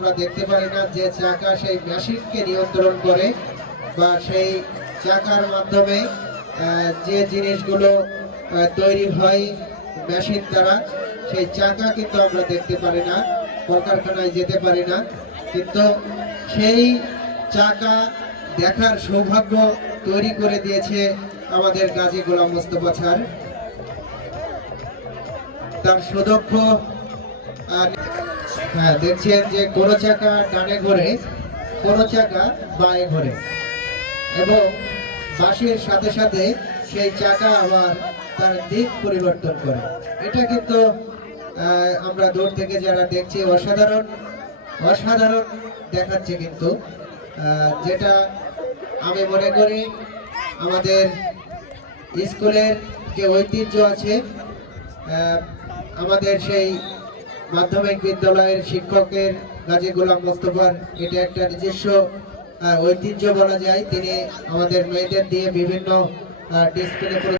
আমরা দেখতে পারি না যে চাকা সেই মেশিনকে নিয়ন্ত্রণ করে বা সেই চাকার মাধ্যমে যে জিনিসগুলো তৈরি হয় মেশিন দ্বারা, সেই চাকা কিন্তু আমরা দেখতে পারি না, কলকারখানায় যেতে পারি না। কিন্তু সেই চাকা দেখার সৌভাগ্য তৈরি করে দিয়েছে আমাদের গাজী গোলাম মোস্তফা স্যার। তার সুদক্ষ হ্যাঁ দেখছেন যে কোনো চাকা ডানে ঘোরে কোনো চাকা বাঁয়ে ঘোরে। এবং বাঁশের সাথে সাথে সেই চাকা আবার তার দিক পরিবর্তন করে। এটা কিন্তু আমরা দূর থেকে যারা দেখছি, অসাধারণ অসাধারণ দেখাচ্ছে কিন্তু যেটা আমি মনে করি আমাদের স্কুলের যে ঐতিহ্য আছে আমাদের সেই মাধ্যমিক বিদ্যালয়ের শিক্ষকের গাজী গোলাম মোস্তফার এটা একটা নিজস্ব ঐতিহ্য বলা যায়। তিনি আমাদের মেয়েদের দিয়ে বিভিন্ন ডিসপ্লে